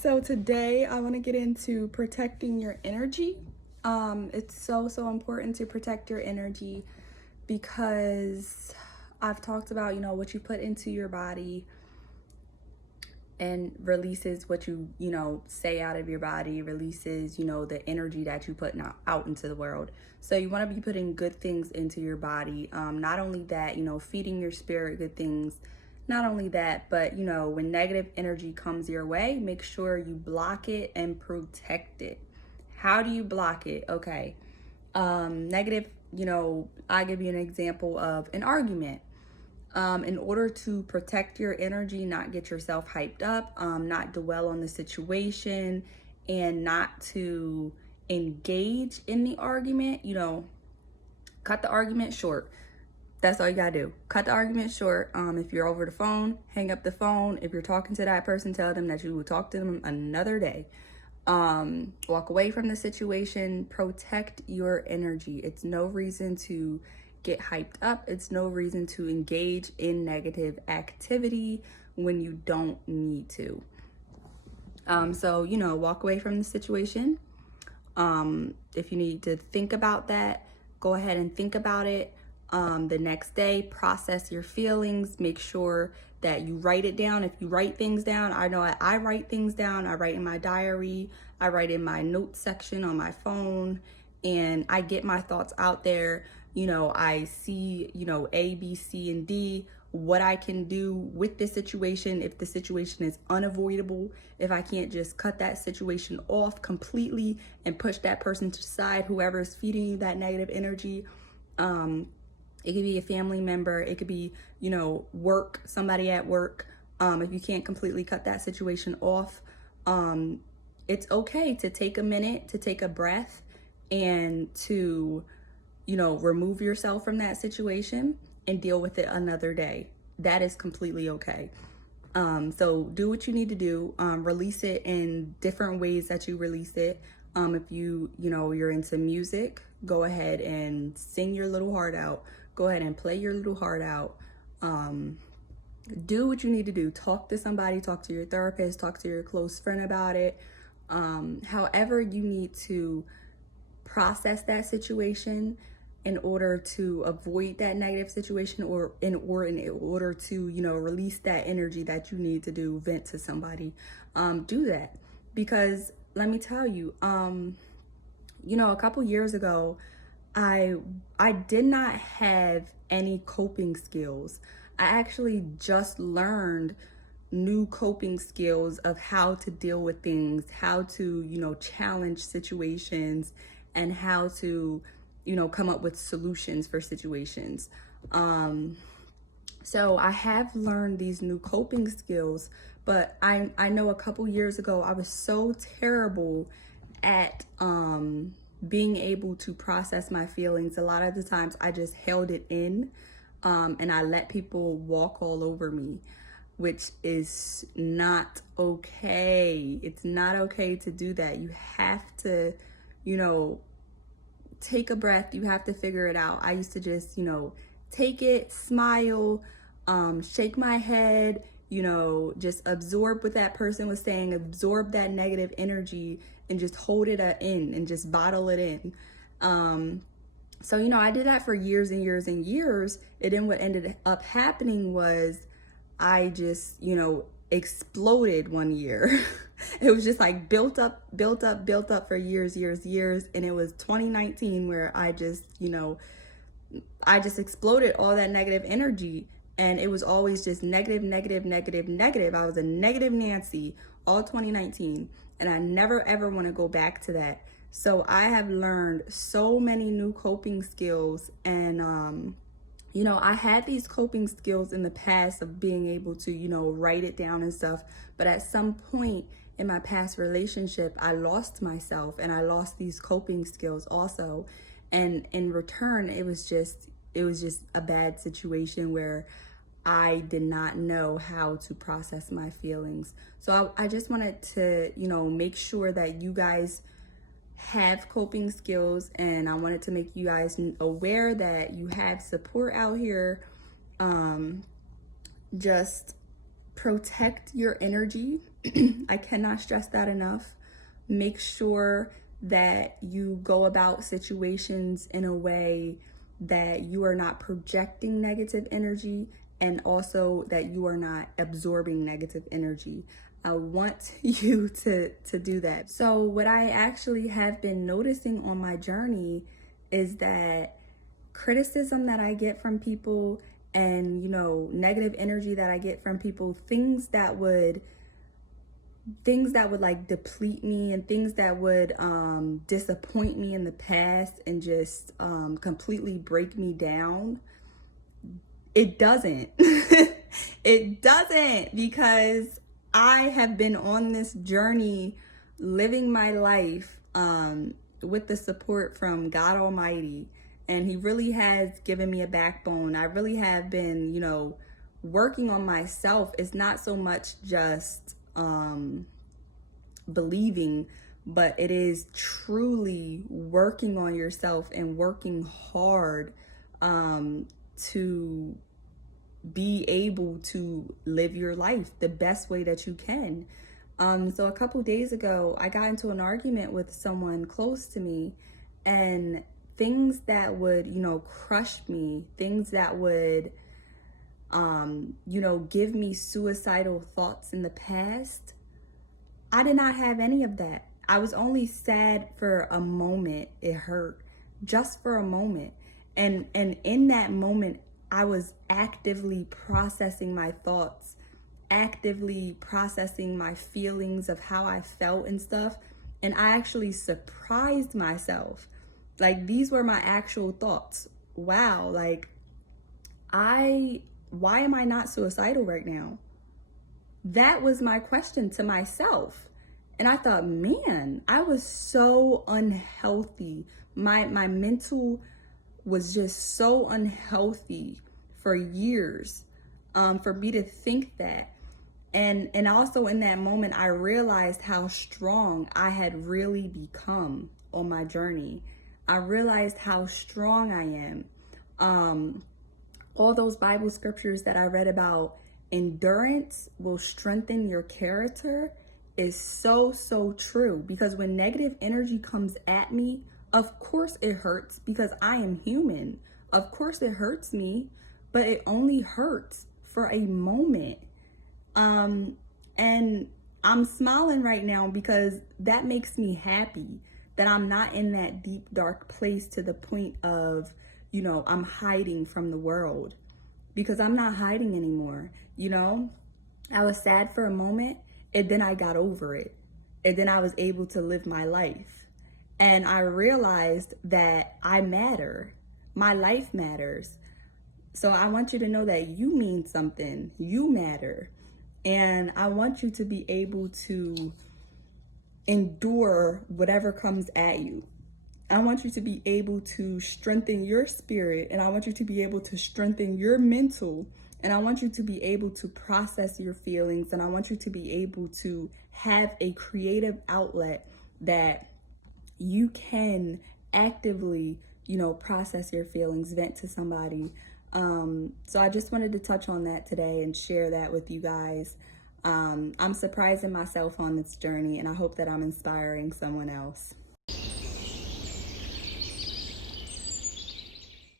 So today I want to get into protecting your energy. It's so important to protect your energy because I've talked about, what you put into your body and releases what you say out of your body, releases, the energy that you put out into the world. So you want to be putting good things into your body. Not only that, feeding your spirit good things. Not only that, but when negative energy comes your way, make sure you block it and protect it. How do you block it? Okay. Negative, I'll give you an example of an argument. In order to protect your energy, not get yourself hyped up, not dwell on the situation, and not to engage in the argument, cut the argument short. That's all you gotta do. Cut the argument short. If you're over the phone, hang up the phone. If you're talking to that person, tell them that you will talk to them another day. Walk away from the situation. Protect your energy. It's no reason to get hyped up. It's no reason to engage in negative activity when you don't need to. So, walk away from the situation. If you need to think about that, go ahead and think about it. The next day, process your feelings. Make sure that you write it down. If you write things down, I know I write things down. I write in my diary. I write in my notes section on my phone, and I get my thoughts out there. I see, A, B, C, and D, what I can do with this situation. If the situation is unavoidable, if I can't just cut that situation off completely and push that person to the side, whoever is feeding you that negative energy. It could be a family member. It could be, work, somebody at work. If you can't completely cut that situation off, it's okay to take a minute, to take a breath, and to, remove yourself from that situation and deal with it another day. That is completely okay. So do what you need to do. Release it in different ways that you release it. If you're into music, go ahead and sing your little heart out. Go ahead and play your little heart out. Do what you need to do. Talk to somebody, talk to your therapist, talk to your close friend about it. However you need to process that situation in order to avoid that negative situation, or in order to, release that energy that you need to do, vent to somebody. Do that, because let me tell you, a couple years ago, I did not have any coping skills. I actually just learned new coping skills of how to deal with things, how to, challenge situations, and how to, come up with solutions for situations. So I have learned these new coping skills, but I know a couple years ago I was so terrible at being able to process my feelings. A lot of the times I just held it in, and I let people walk all over me, which is not okay. It's not okay to do that. You have to, take a breath. You have to figure it out. I used to just, take it, smile, shake my head, just absorb what that person was saying, absorb that negative energy, and just hold it in and just bottle it in. So, I did that for years and years and years. And then what ended up happening was I just, exploded one year. It was just like built up for years. And it was 2019 where I just exploded all that negative energy. And it was always just negative. I was a negative Nancy all 2019. And I never ever want to go back to that. So I have learned so many new coping skills. And, I had these coping skills in the past of being able to, write it down and stuff. But at some point in my past relationship, I lost myself and I lost these coping skills also. And in return, it was just a bad situation where I did not know how to process my feelings. So I just wanted to, make sure that you guys have coping skills, and I wanted to make you guys aware that you have support out here. Just Protect your energy. I cannot stress that enough. Make sure that you go about situations in a way that you are not projecting negative energy, and also that you are not absorbing negative energy. I want you to do that. So what I actually have been noticing on my journey is that criticism that I get from people, and negative energy that I get from people, things that would like deplete me, and things that would disappoint me in the past and just completely break me down, it doesn't. It doesn't, because I have been on this journey living my life with the support from God Almighty, and He really has given me a backbone. I really have been, working on myself. It's not so much just believing, but it is truly working on yourself and working hard to be able to live your life the best way that you can. So a couple days ago, I got into an argument with someone close to me, and things that would, crush me, things that would, give me suicidal thoughts in the past, I did not have any of that. I was only sad for a moment. It hurt just for a moment. And in that moment, I was actively processing my thoughts, actively processing my feelings of how I felt and stuff. And I actually surprised myself. Like, these were my actual thoughts. Wow, like, why am I not suicidal right now? That was my question to myself. And I thought, man, I was so unhealthy. My mental was just so unhealthy for years, for me to think that. And also in that moment, I realized how strong I had really become on my journey. I realized how strong I am. All those Bible scriptures that I read about endurance will strengthen your character is so, so true. Because when negative energy comes at me, of course it hurts, because I am human. Of course it hurts me, but it only hurts for a moment. And I'm smiling right now because that makes me happy that I'm not in that deep, dark place to the point of, I'm hiding from the world, because I'm not hiding anymore. I was sad for a moment, and then I got over it. And then I was able to live my life. And I realized that I matter. My life matters. So I want you to know that you mean something. You matter. And I want you to be able to endure whatever comes at you. I want you to be able to strengthen your spirit, and I want you to be able to strengthen your mental, and I want you to be able to process your feelings, and I want you to be able to have a creative outlet that you can actively, process your feelings, vent to somebody. So I just wanted to touch on that today and share that with you guys. I'm surprising myself on this journey, and I hope that I'm inspiring someone else.